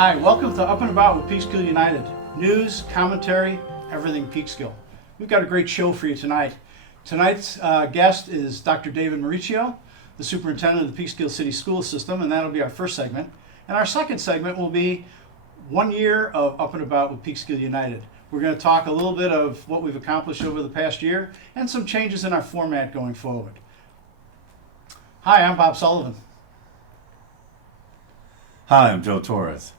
Hi, welcome to Up and About with Peekskill United. News, commentary, everything Peekskill. We've got a great show for you tonight. Tonight's guest is Dr. David Mauricio, the Superintendent of the Peekskill City School System, and that'll be our first segment. And our second segment will be 1 year of Up and About with Peekskill United. We're going to talk a little bit of what we've accomplished over the past year and some changes in our format going forward. Hi, I'm Bob Sullivan. Hi, I'm Joe Torres.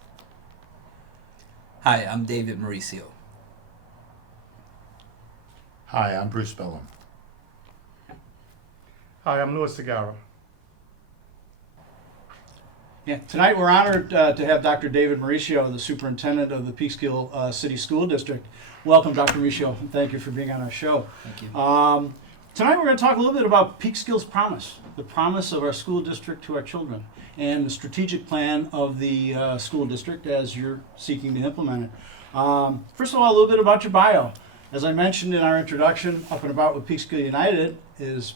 Hi, I'm David Mauricio. Hi, I'm Bruce Bellum. Hi, I'm Louis Segarra. Yeah, tonight we're honored to have Dr. David Mauricio, the Superintendent of the Peekskill City School District. Welcome, Dr. Mauricio, and thank you for being on our show. Thank you. Tonight we're going to talk a little bit about Peekskill's promise, the promise of our school district to our children, and the strategic plan of the school district as you're seeking to implement it. First of all, a little bit about your bio. As I mentioned in our introduction, Up and About with Peekskill United is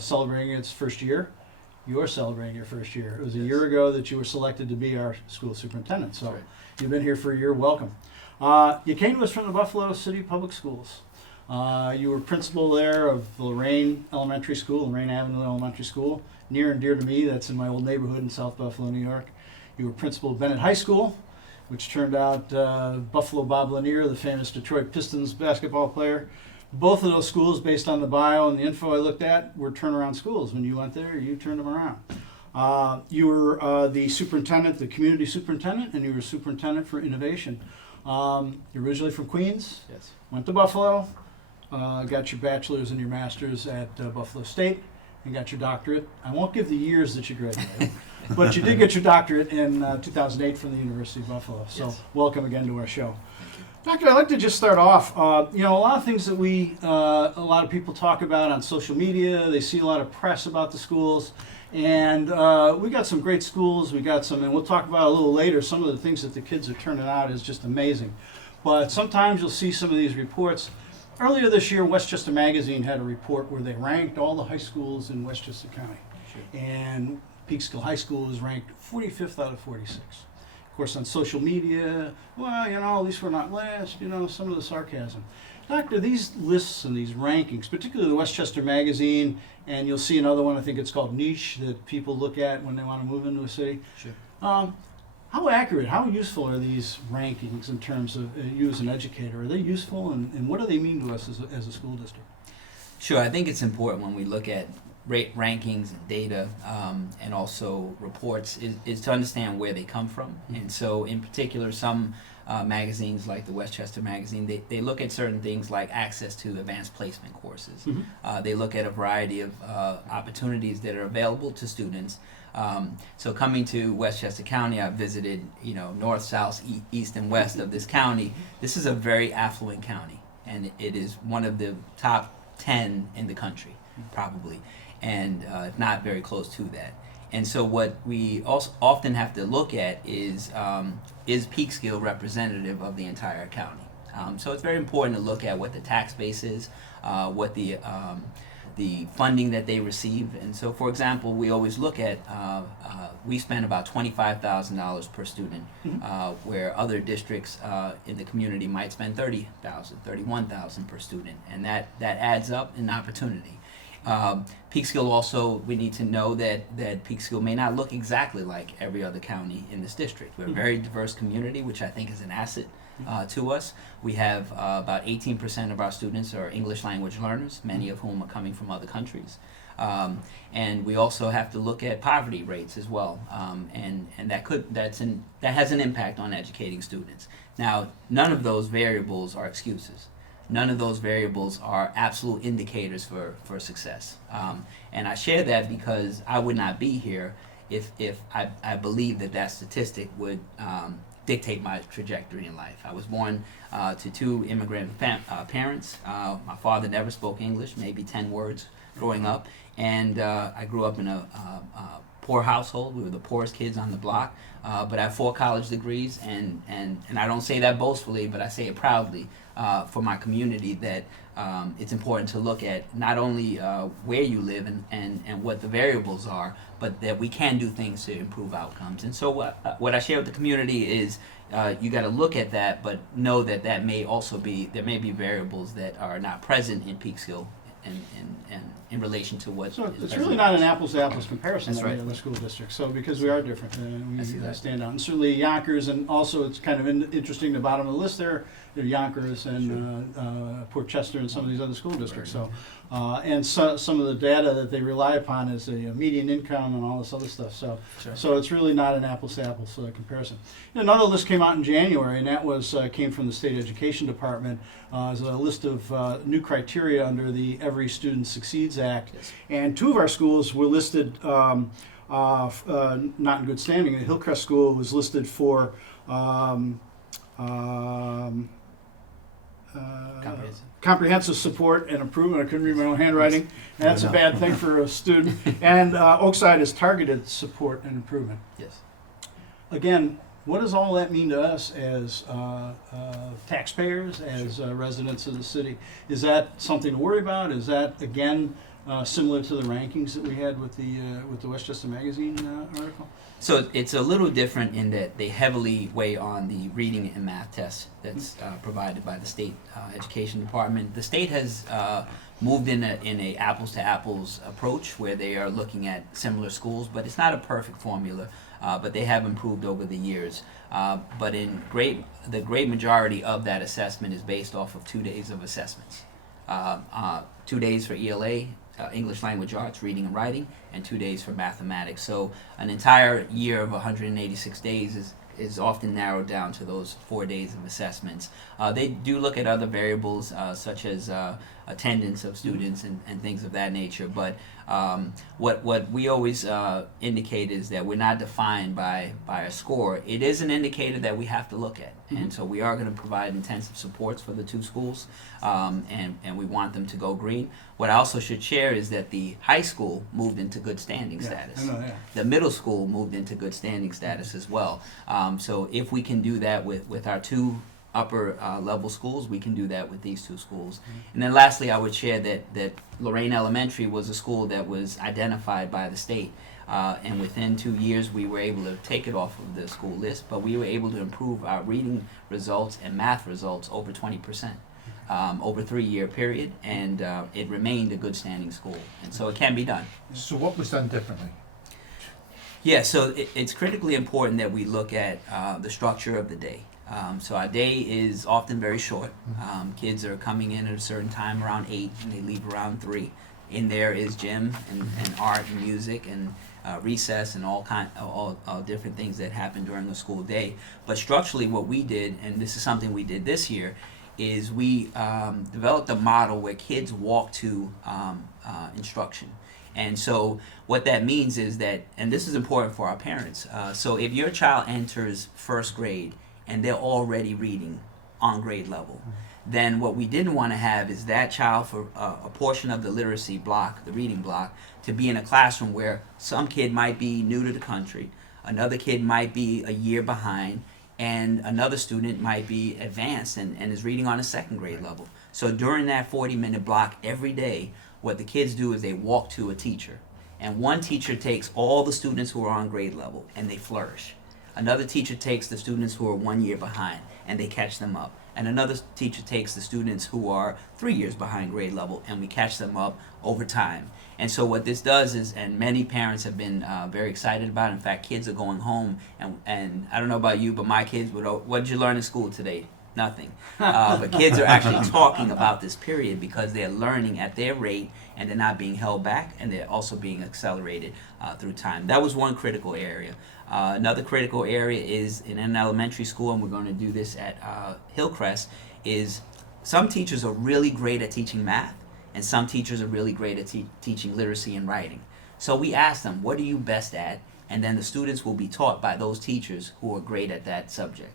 celebrating its first year. You're celebrating your first year. It was a year ago that you were selected to be our school superintendent, so right. You've been here for a year. Welcome. You came to us from the Buffalo City Public Schools. You were principal there of the Lorraine Elementary School, Lorraine Avenue Elementary School, near and dear to me. That's in my old neighborhood in South Buffalo, New York. You were principal of Bennett High School, which turned out Buffalo Bob Lanier, the famous Detroit Pistons basketball player. Both of those schools, based on the bio and the info I looked at, were turnaround schools. When you went there, you turned them around. You were the superintendent, the community superintendent, and you were superintendent for innovation. You're originally from Queens, Yes. went to Buffalo, got your bachelor's and your master's at Buffalo State, and got your doctorate. I won't give the years that you graduated, but you did get your doctorate in 2008 from the University of Buffalo. So Yes. welcome again to our show. Thank you. Doctor, I'd like to just start off. A lot of things that a lot of people talk about on social media. They see a lot of press about the schools, and we got some great schools. We got some, and we'll talk about a little later. Some of the things that the kids are turning out is just amazing. But sometimes you'll see some of these reports. Earlier this year, Westchester Magazine had a report where they ranked all the high schools in Westchester County, Sure. and Peekskill High School was ranked 45th out of 46. Of course, on social media, well, at least we're not last, some of the sarcasm. Doctor, these lists and these rankings, particularly the Westchester Magazine, and you'll see another one, I think it's called Niche, that people look at when they want to move into a city. Sure. How accurate, how useful are these rankings in terms of you as an educator? Are they useful, and what do they mean to us as a school district? Sure, I think it's important when we look at rankings and data and also reports is to understand where they come from. And so in particular, some magazines like the Westchester Magazine, they look at certain things like access to advanced placement courses. They look at a variety of opportunities that are available to students. So coming to Westchester County, I visited, north, south, east, and west of this county. This is a very affluent county, and it is one of the top 10 in the country, probably, and if not very close to that. And so what we also often have to look at is Peekskill representative of the entire county? So it's very important to look at what the tax base is, what the funding that they receive. And so, for example, we always look at, we spend about $25,000 per student, where other districts in the community might spend $30,000, $31,000 per student, and that adds up in opportunity. Peekskill also, we need to know that Peekskill may not look exactly like every other county in this district. We're a very diverse community, which I think is an asset to us. We have about 18% of our students are English language learners, many of whom are coming from other countries. And we also have to look at poverty rates as well, and that has an impact on educating students. Now, none of those variables are excuses. None of those variables are absolute indicators for success. And I share that because I would not be here if I believe that statistic would dictate my trajectory in life. I was born to two immigrant parents. My father never spoke English, maybe 10 words growing up, and I grew up in a poor household. We were the poorest kids on the block, but I have 4 college degrees, and I don't say that boastfully, but I say it proudly for my community that it's important to look at not only where you live and what the variables are, but that we can do things to improve outcomes. And so what I share with the community is you got to look at that, but know that there may be variables that are not present in Peekskill and in relation to what. So is it's present. really not an apples-to-apples comparison That's with right. the other school districts. So because we are different, That's we exactly. stand out. And certainly Yonkers, and also it's kind of interesting. The bottom of the list there, Yonkers and Port Chester and some of these other school districts. So and some of the data that they rely upon is the median income and all this other stuff. So Sure. so it's really not an apples-to-apples comparison. Another list came out in January, and that was came from the State Education Department. As a list of new criteria under the Every Student Succeeds Act. Yes. And 2 of our schools were listed not in good standing. The Hillcrest School was listed for comprehensive support and improvement. I couldn't read my own handwriting. And that's a bad thing for a student. And Oakside is targeted support and improvement. Yes. Again, what does all that mean to us as taxpayers, as residents of the city? Is that something to worry about? Is that, again, similar to the rankings that we had with the Westchester Magazine article? So it's a little different in that they heavily weigh on the reading and math tests that's provided by the state education department. The state has moved in a apples to apples approach where they are looking at similar schools, but it's not a perfect formula. But they have improved over the years. But the great majority of that assessment is based off of 2 days of assessments. 2 days for ELA, English Language Arts, Reading and Writing, and 2 days for Mathematics. So an entire year of 186 days is often narrowed down to those 4 days of assessments. They do look at other variables such as attendance of students and things of that nature, but what we always indicate is that we're not defined by a score. It is an indicator that we have to look at, and so we are going to provide intensive supports for the 2 schools, and we want them to go green. What I also should share is that the high school moved into good standing status. I know that. The middle school moved into good standing status as well. So if we can do that with our 2 upper level schools, we can do that with these 2 schools. And then lastly, I would share that Lorraine Elementary was a school that was identified by the state. And within 2 years, we were able to take it off of the school list, but we were able to improve our reading results and math results over 20%. Over a 3-year period, and it remained a good standing school, and so it can be done. So what was done differently? Yeah, so it's critically important that we look at the structure of the day. So our day is often very short. Kids are coming in at a certain time around 8 and they leave around 3. In there is gym and art and music and recess and all different things that happen during the school day. But structurally what we did, and this is something we did this year, is we developed a model where kids walk to instruction. And so what that means is that, and this is important for our parents, so if your child enters first grade and they're already reading on grade level, then what we didn't want to have is that child for a portion of the literacy block, the reading block, to be in a classroom where some kid might be new to the country, another kid might be a year behind, and another student might be advanced and is reading on a second grade level. So during that 40-minute block every day, what the kids do is they walk to a teacher. And one teacher takes all the students who are on grade level and they flourish. Another teacher takes the students who are 1 year behind and they catch them up. And another teacher takes the students who are 3 years behind grade level and we catch them up over time. And so what this does is, and many parents have been very excited about it. In fact, kids are going home, and I don't know about you, but my kids would, what did you learn in school today? Nothing. But kids are actually talking about this period because they're learning at their rate and they're not being held back and they're also being accelerated through time. That was one critical area. Another critical area is in an elementary school, and we're going to do this at Hillcrest, is some teachers are really great at teaching math and some teachers are really great at teaching literacy and writing. So we asked them, what are you best at? And then the students will be taught by those teachers who are great at that subject.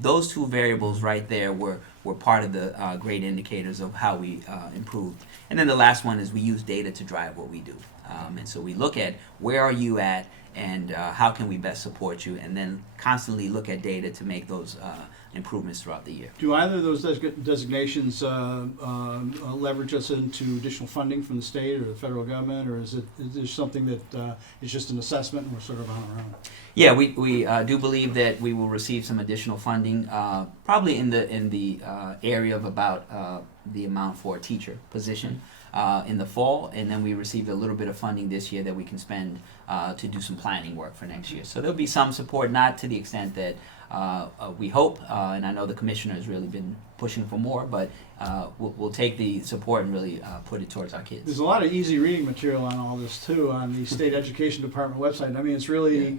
Those 2 variables right there were part of the great indicators of how we improved. And then the last one is we use data to drive what we do. And so we look at where are you at and how can we best support you, and then constantly look at data to make those improvements throughout the year. Do either of those designations leverage us into additional funding from the state or the federal government, or is there something that is just an assessment and we're sort of on our own? Yeah, we do believe that we will receive some additional funding, probably in the area of about the amount for a teacher position in the fall, and then we received a little bit of funding this year that we can spend to do some planning work for next year. So there'll be some support, not to the extent that we hope, and I know the commissioner has really been pushing for more, but we'll take the support and really put it towards our kids. There's a lot of easy reading material on all this too on the State Education Department website. I mean, it's really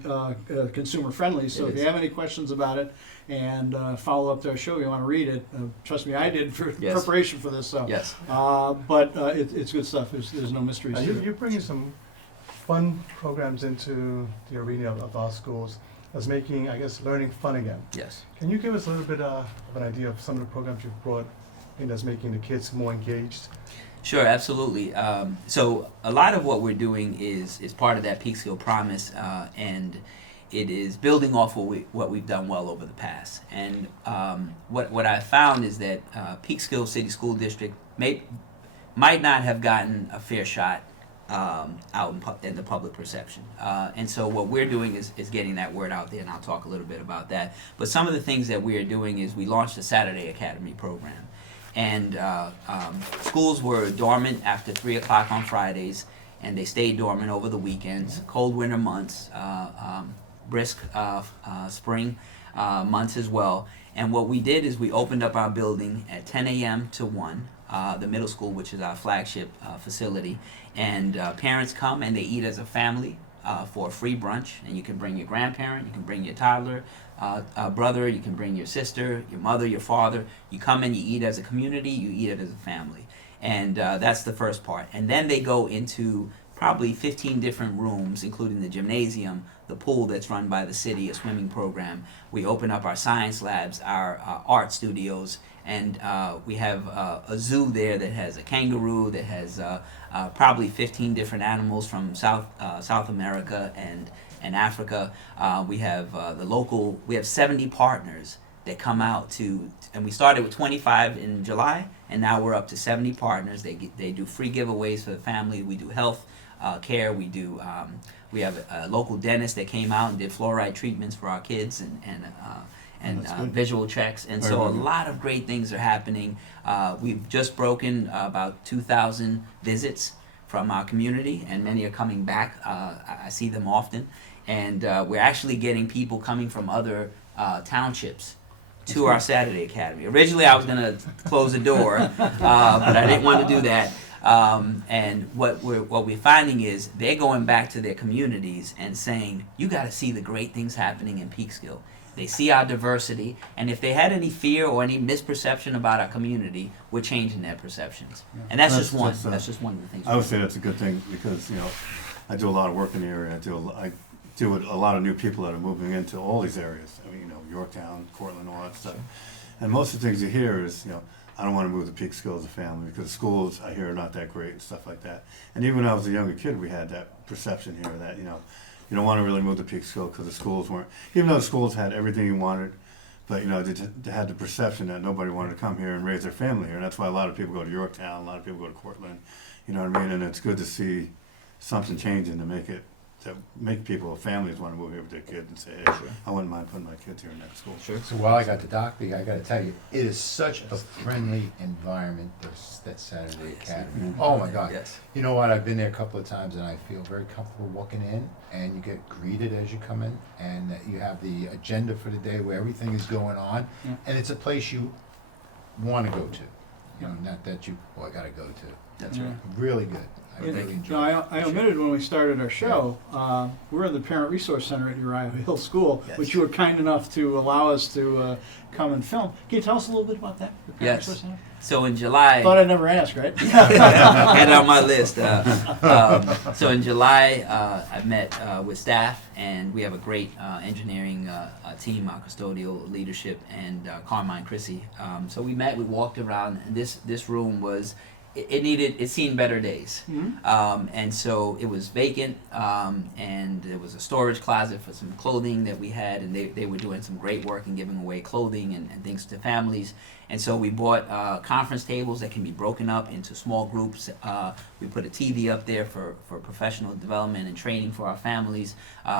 consumer friendly, so It if is. you have any questions about it and follow up to our show, you want to read it, trust me, I did for Yes. preparation for this. So. Yes. But it's good stuff. There's no mysteries to it. You're bringing some fun programs into the arena of our schools that's making, I guess, learning fun again. Yes. Can you give us a little bit of an idea of some of the programs you've brought in that's making the kids more engaged? Sure, absolutely. So a lot of what we're doing is part of that Peekskill promise, and it is building off what we've done well over the past. And what I found is that Peekskill City School District might not have gotten a fair shot out in the public perception. And so what we're doing is getting that word out there, and I'll talk a little bit about that. But some of the things that we are doing is we launched a Saturday Academy program. And schools were dormant after 3 o'clock on Fridays, and they stayed dormant over the weekends, cold winter months, brisk spring months as well. And what we did is we opened up our building at 10 a.m. to 1, the middle school, which is our flagship facility. And parents come and they eat as a family for a free brunch. And you can bring your grandparent, you can bring your toddler, brother, you can bring your sister, your mother, your father. You come and you eat as a community, you eat it as a family. And that's the first part. And then they go into probably 15 different rooms, including the gymnasium, the pool that's run by the city, a swimming program. We open up our science labs, our art studios, and we have a zoo there that has a kangaroo, that has probably 15 different animals from South America and Africa. We have we have 70 partners that come out and we started with 25 in July, and now we're up to 70 partners. They do free giveaways for the family. We do health care. We have a local dentist that came out and did fluoride treatments for our kids and visual checks. And so a lot of great things are happening. We've just broken about 2,000 visits from our community, and many are coming back. I see them often. And we're actually getting people coming from other townships to our Saturday Academy. Originally, I was going to close the door, but I didn't want to do that. And what we're finding is they're going back to their communities and saying, you got to see the great things happening in Peekskill. They see our diversity, and if they had any fear or any misperception about our community, we're changing their perceptions. And that's just one. That's just one of the things. I would say that's a good thing because I do a lot of work in the area. I deal with a lot of new people that are moving into all these areas. I mean, Yorktown, Cortland, all that stuff. And most of the things you hear is, I don't want to move to Peekskill as a family because the schools I hear are not that great and stuff like that. And even when I was a younger kid, we had that perception here that you don't want to really move to Peekskill because the schools weren't. Even though the schools had everything you wanted, but they had the perception that nobody wanted to come here and raise their family here. And that's why a lot of people go to Yorktown, a lot of people go to Cortland. You know what I mean? And it's good to see something changing to make families want to move here with their kids and say, hey, I wouldn't mind putting my kids here in that school. Sure. So while I got the doctor, I got to tell you, it is such a friendly environment, that Saturday Academy. Oh my God. Yes. You know what, I've been there a couple of times and I feel very comfortable walking in, and you get greeted as you come in, and you have the agenda for the day where everything is going on, and it's a place you want to go to. Not that I got to go to. That's right. Really good. I really enjoy it. I omitted when we started our show, we're in the Parent Resource Center at Uriah Hill School, Yes. which you were kind enough to allow us to come and film. Can you tell us a little bit about that? The Parent Yes. Resource Center? So in July, Thought I'd never ask, right? had it on my list. So in July, I met with staff, and we have a great engineering team, our custodial leadership, and Carmine Chrissy. So we met, we walked around, and this room was it's seen better days. Mhm. And so it was vacant, and there was a storage closet for some clothing that we had, and they were doing some great work in giving away clothing and things to families. And so we bought conference tables that can be broken up into small groups. We put a TV up there for professional development and training for our families.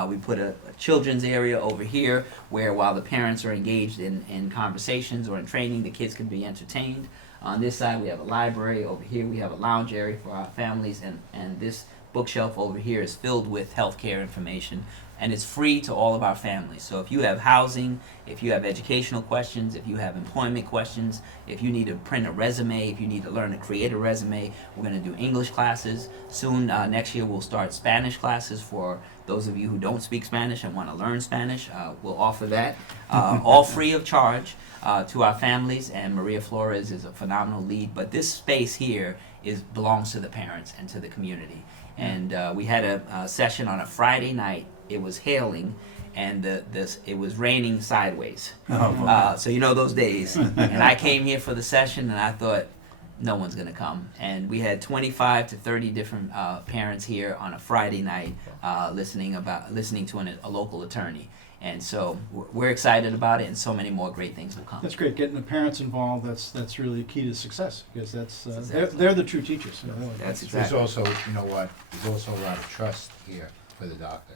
We put a children's area over here where while the parents are engaged in conversations or in training, the kids can be entertained. On this side, we have a library. Over here, we have a lounge area for our families. And this bookshelf over here is filled with healthcare information. And it's free to all of our families. So if you have housing, if you have educational questions, if you have employment questions, if you need to print a resume, if you need to learn to create a resume, we're going to do English classes. Soon, next year, we'll start Spanish classes for those of you who don't speak Spanish and want to learn Spanish. We'll offer that, all free of charge to our families. And Maria Flores is a phenomenal lead. But this space here belongs to the parents and to the community. And we had a session on a Friday night. It was hailing, and it was raining sideways. So you know those days. And I came here for the session, and I thought, no one's going to come. And we had 25 to 30 different parents here on a Friday night listening to a local attorney. And so we're excited about it, and so many more great things will come. That's great. Getting the parents involved, that's really key to success, because Exactly. they're the true teachers. Really. That's There's exactly. also, you know what, there's also a lot of trust here for the doctor.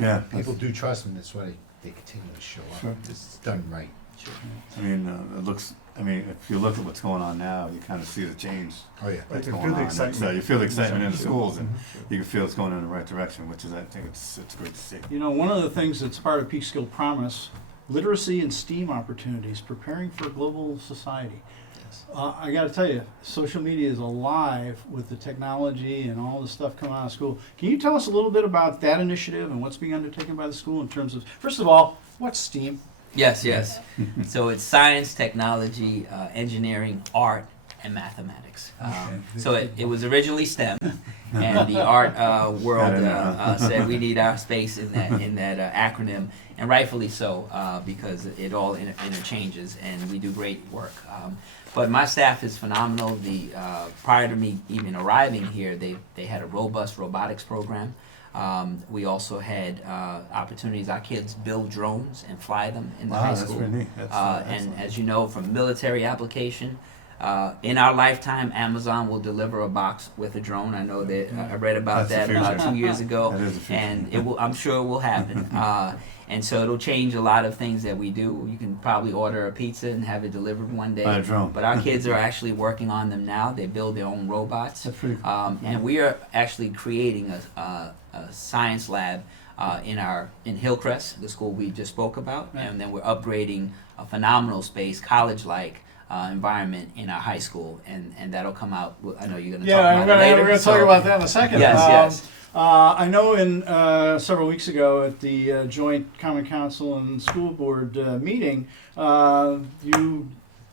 Yeah. People do trust him, that's why they continue to show up. Sure. It's done right. Sure. I mean, it looks. I mean, if you look at what's going on now, you kind of see the change Oh, yeah. Right, that's you going feel the on. excitement. You feel the excitement in the Sure. schools, and Mhm. you can feel it's going in the right direction, which is, I think, it's great to see. You know, one of the things that's part of Peekskill Promise, literacy and STEAM opportunities, preparing for a global society. I got to tell you, social media is alive with the technology and all the stuff coming out of school. Can you tell us a little bit about that initiative and what's being undertaken by the school in terms of, first of all, what's STEAM? Yes. So it's science, technology, engineering, art, and mathematics. So it was originally STEM, and the art world said we need our space in that acronym, and rightfully so, because it all interchanges, and we do great work. But my staff is phenomenal. Prior to me even arriving here, they had a robust robotics program. We also had opportunities. Our kids build drones and fly them in the high That's school. pretty neat. That's And excellent. as you know, from military application, in our lifetime, Amazon will deliver a box with a drone. I know that I read about That's the that about future. 2 years ago, That is the future. and it will. I'm sure it will happen. And so it'll change a lot of things that we do. You can probably order a pizza and have it delivered one day. By a drone. But our kids are actually working on them now. They build their own robots. That's pretty cool. And we are actually creating a science lab in Hillcrest, the school we just spoke about, Right. and then we're upgrading a phenomenal space, college-like environment in our high school, and that'll come out. I know you're going to talk about it later. We're going to talk so- about that in a second. Yes. I know in several weeks ago at the joint Common Council and School Board meeting, you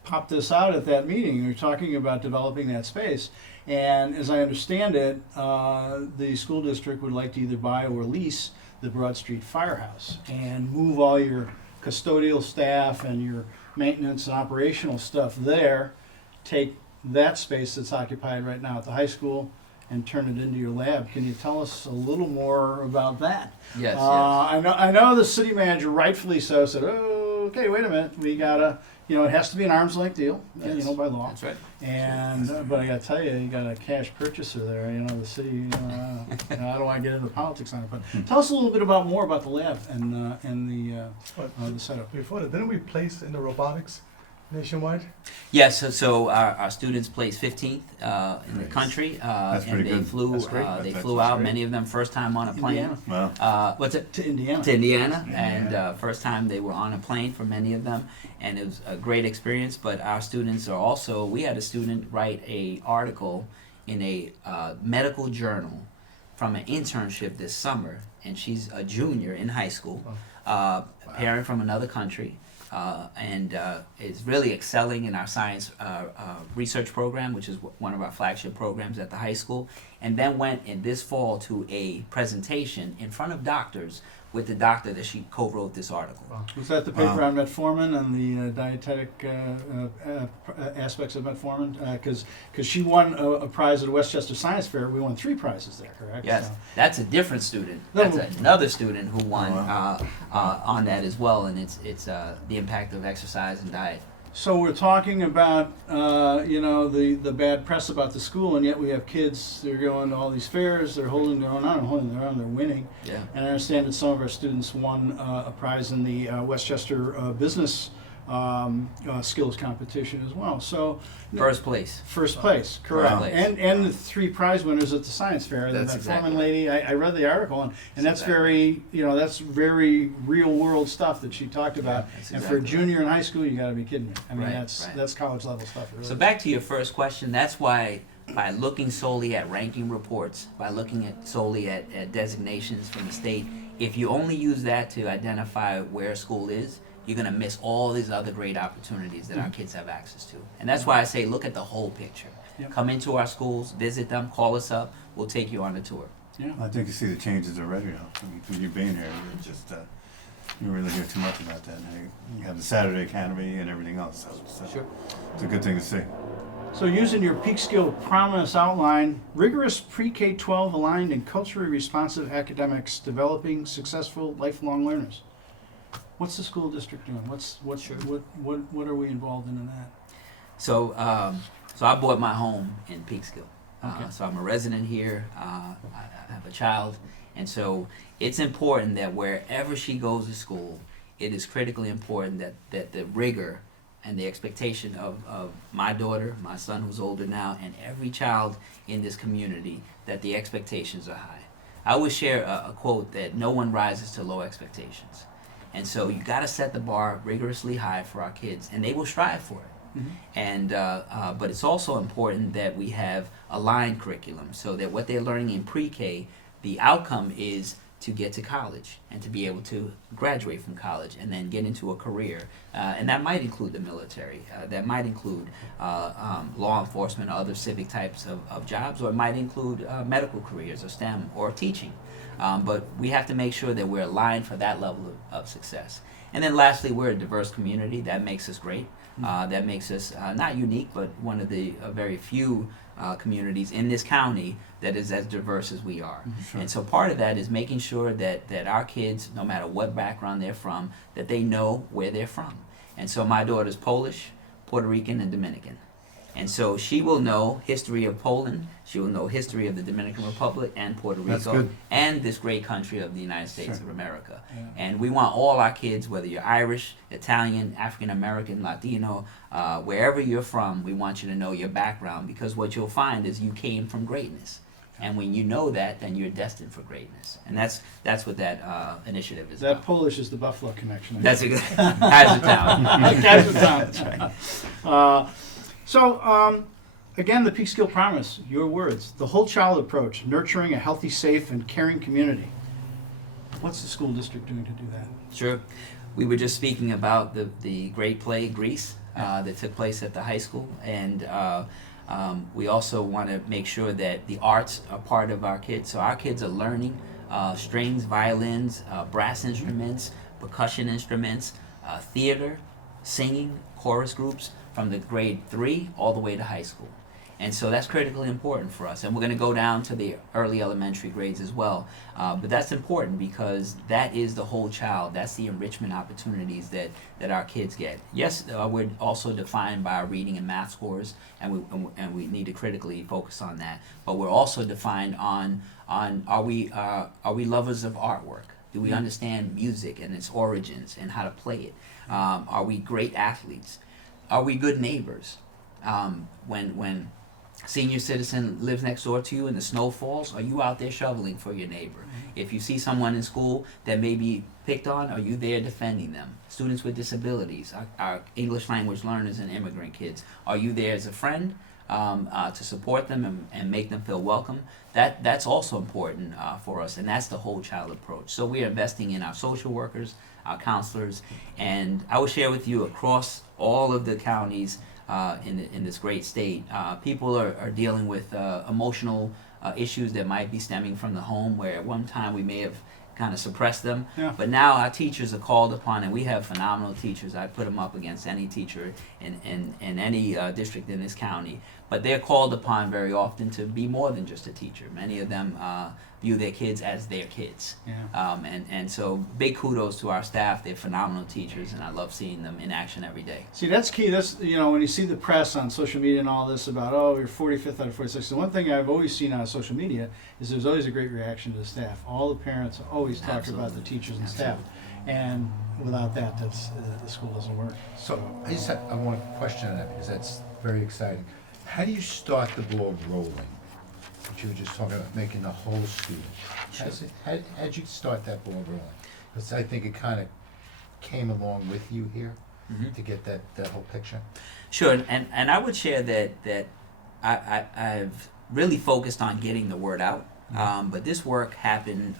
popped this out at that meeting. You were talking about developing that space. And as I understand it, the school district would like to either buy or lease the Broad Street Firehouse and move all your custodial staff and your maintenance and operational stuff there, take that space that's occupied right now at the high school and turn it into your lab. Can you tell us a little more about that? Yes. I know the city manager, rightfully so, said, "Oh, okay, wait a minute, we gotta, it has to be an arm's length deal, Yes. by law." That's right. And but I gotta tell you, you got a cash purchaser there. The city. I don't want to get into politics on it, but tell us a little bit more about the lab and the setup. Before that, didn't we place in the robotics nationwide? Yes, so our students placed 15th in the Nice. country, That's and pretty they good. flew. That's great. They That's flew actually out. great. Many of them first time on a plane. Indiana. Wow. What's it? To Indiana. To Indiana, and first time they were on a plane for many of them, and it was a great experience. But our students are also. We had a student write a article in a medical journal from an internship this summer, and she's a junior in high school, a parent from another country. And is really excelling in our science research program, which is one of our flagship programs at the high school, and then went in this fall to a presentation in front of doctors with the doctor that she co-wrote this article. Wow. Was that the paper on metformin and the dietetic aspects of metformin? Because she won a prize at the Westchester Science Fair. We won 3 prizes there, correct? Yes, So- that's a different student. No. That's another student who won Oh, wow. on that as well, and it's the impact of exercise and diet. So we're talking about, the bad press about the school, and yet we have kids, they're going to all these fairs, they're holding their own, not holding their own, they're winning. Yeah. And I understand that some of our students won a prize in the Westchester Business Skills Competition as well. So First place. first place, correct. Wow. And the 3 prize winners at the science fair. That's That exactly Foreman lady, I read the article, and that's exactly that's very real world stuff that she talked about. That's And for a exactly junior in high school, you got to be kidding me. I mean, Right, that's right. that's college level stuff. Really. So back to your first question, that's why by looking solely at ranking reports, by looking solely at designations from the state, if you only use that to identify where a school is, you're going to miss all these other great opportunities that our kids have access to. And that's why I say look at the whole picture. Yep. Come into our schools, visit them, call us up, we'll take you on a tour. Yeah. I think you see the changes already now. I mean, from you being here, you just, you don't really hear too much about that. And you have the Saturday Academy and everything else. So Sure. it's a good thing to see. So using your Peekskill Promise outline, rigorous pre-K-12 aligned and culturally responsive academics, developing successful lifelong learners. What's the school district doing? What are we involved in that? So, so I bought my home in Peekskill. Okay. So I'm a resident here. I have a child, and so it's important that wherever she goes to school, it is critically important that the rigor and the expectation of my daughter, my son who's older now, and every child in this community, that the expectations are high. I always share a quote that no one rises to low expectations. And so you got to set the bar rigorously high for our kids, and they will strive for it. Mhm. And but it's also important that we have aligned curriculum so that what they're learning in pre-K, the outcome is to get to college and to be able to graduate from college and then get into a career. And that might include the military, that might include law enforcement or other civic types of jobs, or it might include medical careers or STEM or teaching. But we have to make sure that we're aligned for that level of success. And then lastly, we're a diverse community. That makes us great. That makes us not unique, but one of the very few communities in this county that is as diverse as we are. Sure. And so part of that is making sure that our kids, no matter what background they're from, that they know where they're from. And so my daughter's Polish, Puerto Rican, and Dominican. And so she will know history of Poland, she will know history of the Dominican Republic and Puerto That's Rico, good. and this great country of the United States Sure. of America. Yeah. And we want all our kids, whether you're Irish, Italian, African American, Latino, wherever you're from, we want you to know your background, because what you'll find is you came from greatness. And when you know that, then you're destined for greatness. And that's what that initiative is That about. Polish is the Buffalo connection. That's a good Town. That's right. Again, the Peekskill Promise, your words, the whole child approach, nurturing a healthy, safe, and caring community. What's the school district doing to do that? Sure. We were just speaking about the Great Play Greece that took place at the high school, and we also want to make sure that the arts are part of our kids. So our kids are learning strings, violins, brass instruments, percussion instruments, theater, singing, chorus groups from the grade 3 all the way to high school. And so that's critically important for us. And we're going to go down to the early elementary grades as well. But that's important because that is the whole child. That's the enrichment opportunities that our kids get. Yes, we're also defined by our reading and math scores, and we need to critically focus on that. But we're also defined on are we lovers of artwork? Do we understand music and its origins and how to play it? Are we great athletes? Are we good neighbors? When senior citizen lives next door to you and the snow falls, are you out there shoveling for your neighbor? If you see someone in school that may be picked on, are you there defending them? Students with disabilities, our English language learners and immigrant kids, are you there as a friend to support them and make them feel welcome? That's also important for us, and that's the whole child approach. So we are investing in our social workers, our counselors, and I will share with you across all of the counties in this great state, people are dealing with emotional issues that might be stemming from the home, where at one time we may have kind of suppress them. Yeah. But now our teachers are called upon, and we have phenomenal teachers. I put them up against any teacher in any district in this county. But they're called upon very often to be more than just a teacher. Many of them view their kids as their kids. Yeah. And so big kudos to our staff. They're phenomenal teachers, and I love seeing them in action every day. See, that's key. That's, you know, when you see the press on social media and all this about, oh, you're 45th out of 46. The one thing I've always seen on social media is there's always a great reaction to the staff. All the parents always talk about the teachers and staff. And without that, the school doesn't work. So I want to question on that because that's very exciting. How do you start the ball rolling? What you were just talking about, making the whole student. How'd you start that ball rolling? Because I think it kind of came along with you here to get that whole picture. Sure, and I would share that I've really focused on getting the word out. But this work happened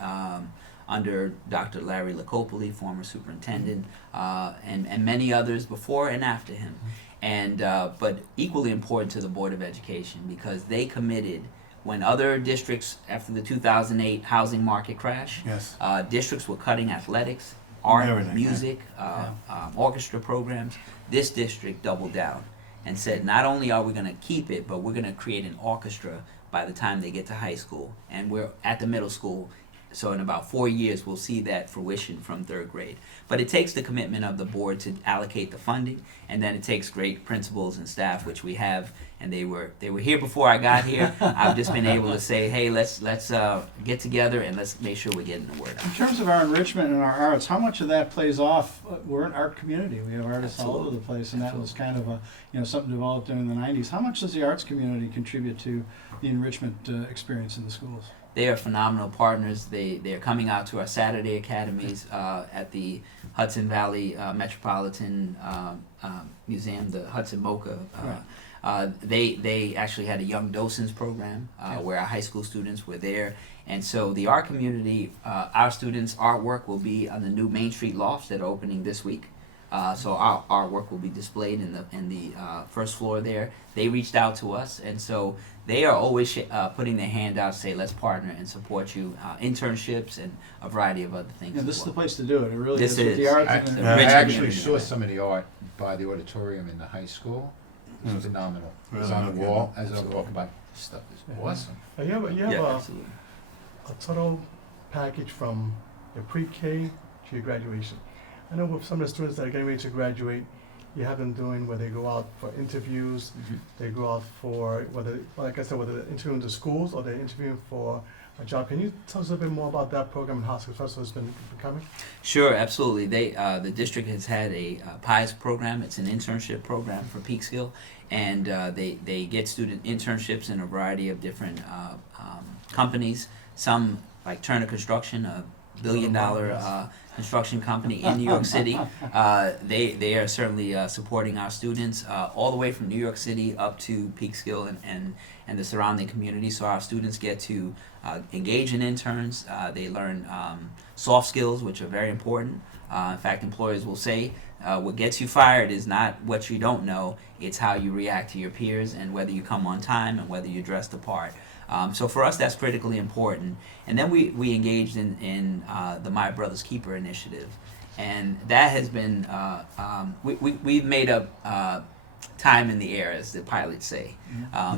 under Dr. Larry Lacopoli, former superintendent, and many others before and after him. And but equally important to the Board of Education, because they committed when other districts, after the 2008 housing market crash, Yes. districts were cutting athletics, art, Everything, music, orchestra programs. This district doubled down and said, not only are we going to keep it, but we're going to create an orchestra by the time they get to high school. And we're at the middle school, so in about 4 years, we'll see that fruition from 3rd grade. But it takes the commitment of the board to allocate the funding, and then it takes great principals and staff, which we have, and they were here before I got here. I've just been able to say, hey, let's get together and let's make sure we're getting the word out. In terms of our enrichment and our arts, how much of that plays off? We're an art community. We have artists all over the place, and that was kind of something developed in the 90s. How much does the arts community contribute to the enrichment experience in the schools? They are phenomenal partners. They're coming out to our Saturday academies at the Hudson Valley Metropolitan Museum, the Hudson MoCA. They actually had a young docents program where our high school students were there. And so the art community, our students' artwork will be on the new Main Street lofts that are opening this week. So our artwork will be displayed in the first floor there. They reached out to us, and so they are always putting their hand out to say, let's partner and support you. Internships and a variety of other things. Yeah, as this is the well. place to do it. It really This is. With is. the arts I, and Yeah. I Rich actually community saw event. some of the art by the auditorium in the high school. It was phenomenal. It was Really on the okay. wall as I was walking by. This stuff is awesome. You have Yeah, absolutely. a total package from your pre-K to your graduation. I know with some of the students that are getting ready to graduate, you have them doing where they go out for interviews, they go out for whether they're interviewing the schools or they're interviewing for a job. Can you tell us a little bit more about that program and how successful it's been becoming? Sure, absolutely. The district has had a PIES program. It's an internship program for Peekskill, and they get student internships in a variety of different companies. Some, like Turner Construction, a billion-dollar construction company in New York City. They are certainly supporting our students all the way from New York City up to Peekskill and the surrounding community. So our students get to engage in interns. They learn soft skills, which are very important. In fact, employers will say, what gets you fired is not what you don't know, it's how you react to your peers and whether you come on time and whether you're dressed the part. So for us, that's critically important. And then we engaged in the My Brother's Keeper initiative. And that has been, we've made up time in the air, as the pilots say.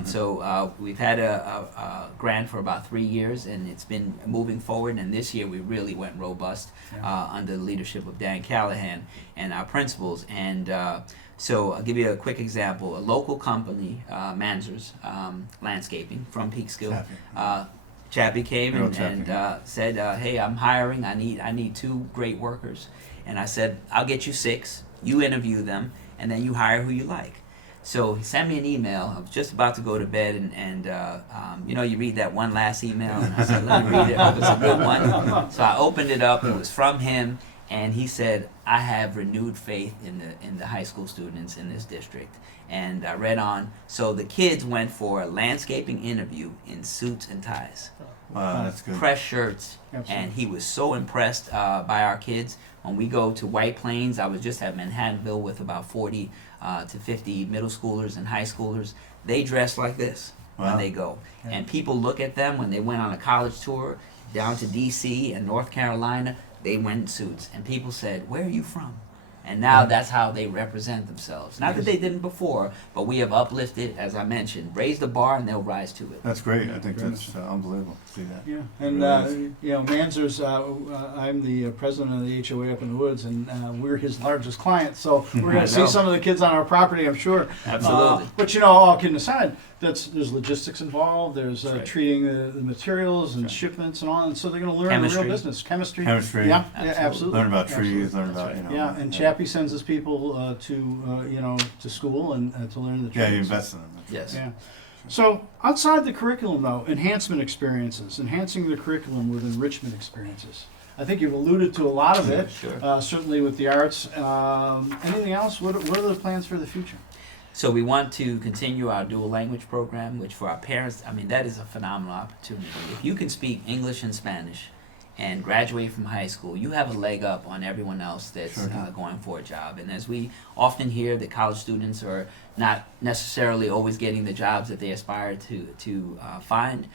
So we've had a grant for about 3 years, and it's been moving forward. And this year we really went robust under the leadership of Dan Callahan and our principals. And so I'll give you a quick example. A local company, Manzers Landscaping from Peekskill, Chappie came and said, "Hey, I'm hiring. I need 2 great workers." And I said, "I'll get you 6. You interview them, and then you hire who you like." So he sent me an email. I was just about to go to bed, and you read that one last email, and I said, "Let me read it. It was a good one." So I opened it up. It was from him. And he said, "I have renewed faith in the high school students in this district." And I read on. So the kids went for a landscaping interview in suits and ties, Wow, that's good. press shirts, Absolutely. and he was so impressed by our kids. When we go to White Plains, I was just at Manhattanville with about 40 to 50 middle schoolers and high schoolers. They dress like this when Wow. they go. Yeah. And people look at them when they went on a college tour, down to D.C. and North Carolina, they went in suits, and people said, "Where are you from?" And now that's how they represent themselves. Not that they didn't before, but we have uplifted, as I mentioned, raised the bar, and they'll rise to it. That's great. I think Very that's unbelievable to see that. Yeah, and Really you know, Manzer's. I'm the president of the HOA up in the woods, and we're his largest client. So we're going I to see know. some of the kids on our property, I'm sure. Absolutely. But you know, all kidding aside, there's logistics involved. There's That's right. treating the materials and That's right. shipments and all, and so they're going to learn the Chemistry. real business, chemistry. Chemistry. Yeah, Absolutely. yeah, absolutely. Learn about trees, Absolutely. learn That's about, right. you know. Yeah, and Chappie sends his people to you know, to school and to learn the Yeah, trades. you invest in them. Yes. Yeah. So outside the curriculum, though, enhancement experiences, enhancing the curriculum with enrichment experiences. I think you've alluded to a lot of it, Sure. certainly with the arts. Anything else? What are the plans for the future? So we want to continue our dual language program, which for our parents, I mean, that is a phenomenal opportunity. If you can speak English and Spanish and graduate from high school, you have a leg up on everyone else that's Sure. going for a job. And as we often hear, that college students are not necessarily always getting the jobs that they aspire to find.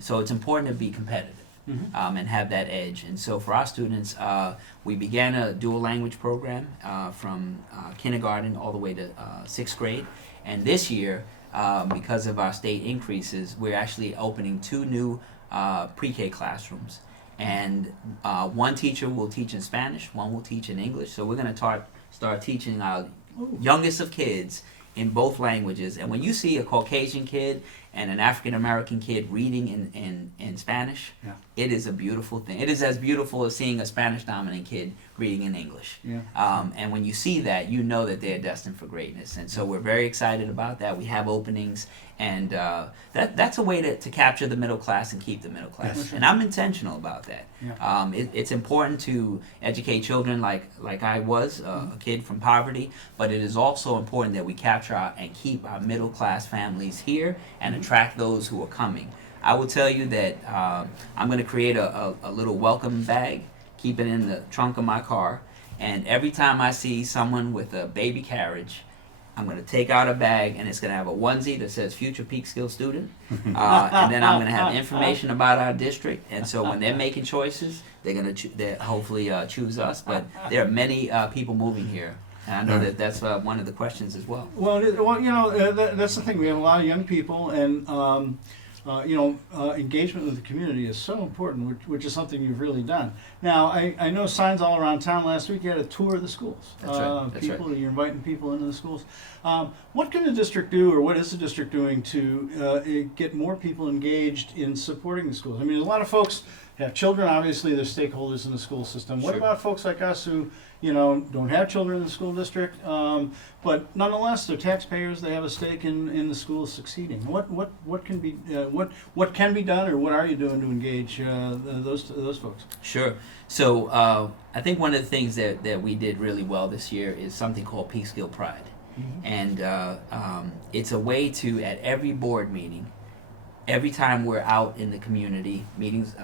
So it's important to be competitive. And have that edge. And so for our students, we began a dual language program from kindergarten all the way to 6th grade. And this year, because of our state increases, we're actually opening 2 new pre-K classrooms. And one teacher will teach in Spanish, one will teach in English. So we're going to start teaching our youngest of kids in both languages. And when you see a Caucasian kid and an African American kid reading in Spanish, Yeah. it is a beautiful thing. It is as beautiful as seeing a Spanish dominant kid reading in English. Yeah. And when you see that, you know that they're destined for greatness. And so we're very excited about that. We have openings, and that's a way to capture the middle class and keep the middle class. Yes. And I'm intentional about that. Yeah. It's important to educate children like I was, a kid from poverty, but it is also important that we capture and keep our middle class families here and attract those who are coming. I will tell you that I'm going to create a little welcome bag, keep it in the trunk of my car, and every time I see someone with a baby carriage, I'm going to take out a bag, and it's going to have a onesie that says future Peekskill student, and then I'm going to have information about our district. And so when they're making choices, they're going to hopefully choose us. But there are many people moving here, and I know that that's one of the questions as well. Well, you know, that's the thing. We have a lot of young people, and you know, engagement with the community is so important, which is something you've really done. Now, I know signs all around town. Last week you had a tour of the schools. That's right. That's people, you're inviting people into the schools. What can the district do, or what is the district doing to get more people engaged in supporting the schools? I mean, a lot of folks have children. Obviously, they're stakeholders in the school system. What Sure. about folks like us who, you know, don't have children in the school district, but nonetheless they're taxpayers? They have a stake in the schools succeeding. What can be what can be done, or what are you doing to engage those folks? Sure. So I think one of the things that we did really well this year is something called Peekskill Pride. And it's a way to, at every board meeting, every time we're out in the community, meetings,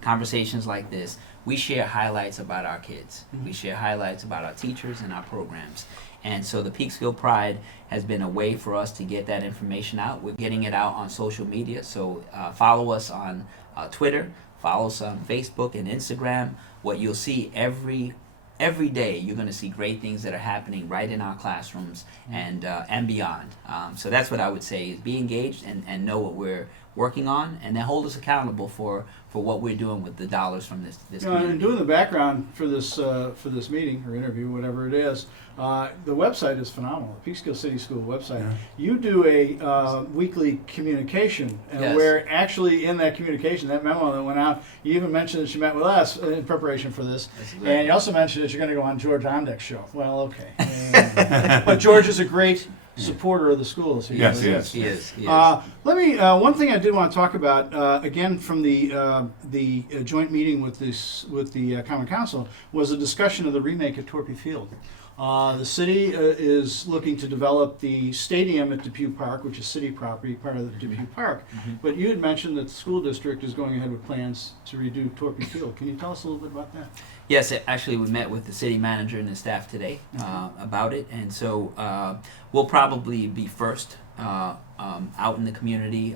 conversations like this, we share highlights about our kids. We share highlights about our teachers and our programs. And so the Peekskill Pride has been a way for us to get that information out. We're getting it out on social media. So follow us on Twitter, follow us on Facebook and Instagram. What you'll see every day, you're going to see great things that are happening right in our classrooms and beyond. So that's what I would say, is be engaged and know what we're working on, and then hold us accountable for what we're doing with the dollars from this You know, and community. doing the background for this meeting or interview, whatever it is, the website is phenomenal. The Peekskill City School website. Yeah. You do a weekly communication, Yes. where actually in that communication, that memo that went out, you even mentioned that you met with us in preparation for this, That's and great. you also mentioned that you're going to go on George Ondek's show. Well, okay, but George is a great supporter of the schools. Yes, really yes. He is. Let me. One thing I did want to talk about again from the joint meeting with the Common Council was a discussion of the remake at Torquay Field. The city is looking to develop the stadium at Depew Park, which is city property, part of the Depew Park. But you had mentioned that the school district is going ahead with plans to redo Torquay Field. Can you tell us a little bit about that? Yes, actually, we met with the city manager and the staff today about it, and so we'll probably be first out in the community.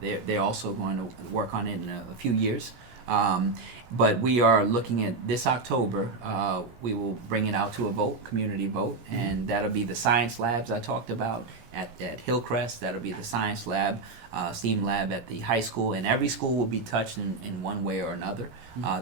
They're also going to work on it in a few years, But we are looking at this October, we will bring it out to a vote, community vote, and that'll be the science labs I talked about at Hillcrest. That'll be the science lab, STEAM lab at the high school, and every school will be touched in one way or another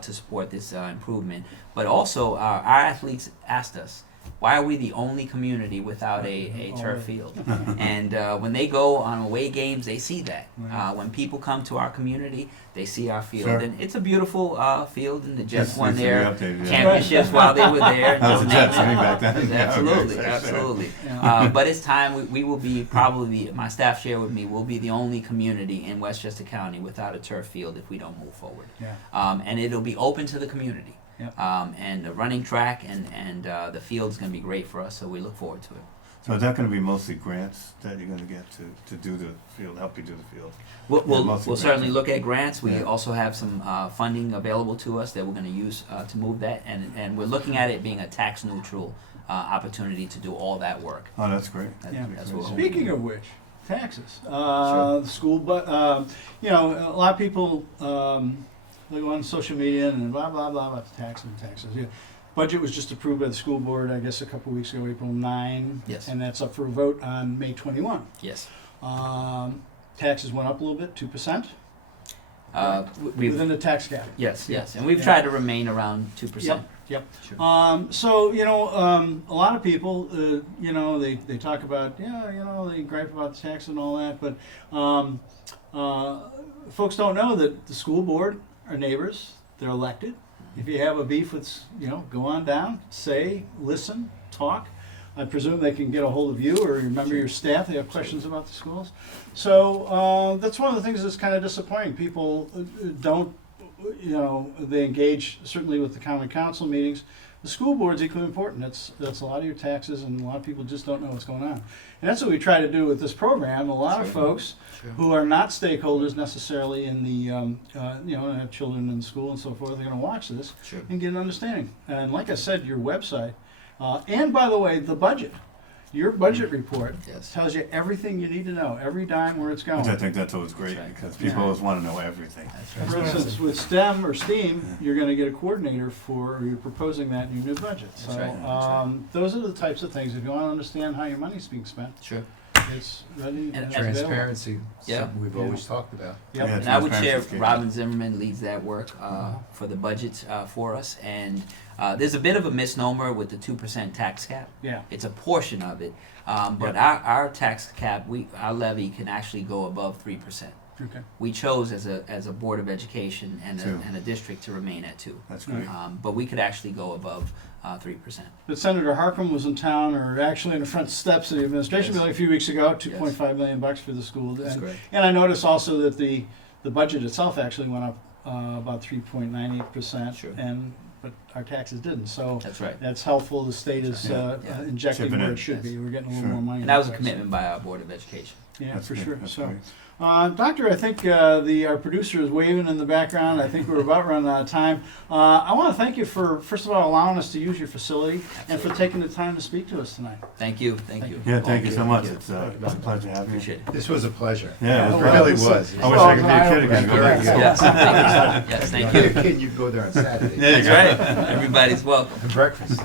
to support this improvement. But also, our athletes asked us, why are we the only community without a turf field? And when they go on away games, they see that. When people come to our community, they see our field. Sure. And it's a beautiful field, and the Jets Yes, won needs to be their updated, yeah. championships while they were there. That was the Jets, I think, back then. Absolutely, Yeah, okay, absolutely. Yeah. But it's time. We will be probably, my staff share with me, we'll be the only community in Westchester County without a turf field if we don't move forward. Yeah. And it'll be open to the community. Yep. And the running track and the field's going to be great for us, so we look forward to it. So is that gonna be mostly grants that you're gonna get to do the field, help you do the field? We'll, Yeah, we'll, mostly we'll grants. certainly look at grants. We Yeah. also have some funding available to us that we're going to use to move that, and we're looking at it being a tax neutral opportunity to do all that work. Oh, that's great. Yeah. That's what we're Speaking of which, taxes. Sure. The school, but you know, a lot of people they go on social media and blah blah blah about the taxes. Yeah. Budget was just approved by the school board, I guess, a couple weeks ago, April 9. Yes. And that's up for a vote on May 21. Yes. Taxes went up a little bit, 2%, We've, within the tax cap. yes, yes, and we've Yeah. tried to remain around 2%. Yep. Sure. So, you know, a lot of people, you know, they talk about, yeah, you know, they gripe about the tax and all that, but folks don't know that the school board are neighbors, they're elected. If you have a beef with, you know, go on down, say, listen, talk. I presume they can get a hold of you or a member of your staff, they have questions about the schools. So that's one of the things that's kind of disappointing. People don't, you know, they engage certainly with the common council meetings. The school board's equally important. That's a lot of your taxes, and a lot of people just don't know what's going on. And that's what we try to do with this program. A lot of folks Sure. who are not stakeholders necessarily in the, you know, and have children in school and so forth, they're going to watch this Sure. and get an understanding. And like I said, your website, and by the way, the budget, your budget report Yes. tells you everything you need to know, every dime where it's going. Which I think that's always great, That's right. because people Yeah. always wanna know everything. That's For right. instance, with STEM or STEAM, Yeah. you're going to get a coordinator for, or you're proposing that in your new budget. That's So right, that's right. those are the types of things. If you want to understand how your money's being spent, Sure. it's ready and And it's available. Transparency, Yeah. something we've Yeah. always talked about. Yep. Yeah. And I would transparency share, is key. Robin Zimmerman leads that work for the budget for us. And there's a bit of a misnomer with the 2% tax cap. Yeah. It's a portion of it. But our tax cap, our levy can actually go above 3%. Okay. We chose as a Board of Education and Two. a district to remain at 2. That's great. But we could actually go above 3%. But Senator Harkin was in town, or actually in the front steps of the administration Yes. building a few weeks ago, $2.5 million for the school. That's And, great. and I noticed also that the budget itself actually went up about 3.98%. Sure. But our taxes didn't. So That's right. that's helpful. The state is Yeah. Yeah. injecting Chipping where in. it should be. Yes. We're getting a little Sure. more money. And that was a in commitment by our Board of Education. Yeah, That's for good. sure. That's So, great. Doctor, I think our producer is waving in the background. I think we're about running out of time. I want to thank you for, first of all, allowing us to use your facility and for taking the time to speak to us tonight. Thank you. Thank you. Yeah, thank you so much. Thank It's a pleasure having you. Appreciate it. This was a pleasure. Yeah, it Oh, was well, really it's was. I wish I could be a kid again. Very good. Yes, thank you. Yes, thank If you're you. a kid, you go there on Saturday. There you That's go. right. Everybody's welcome. Breakfast.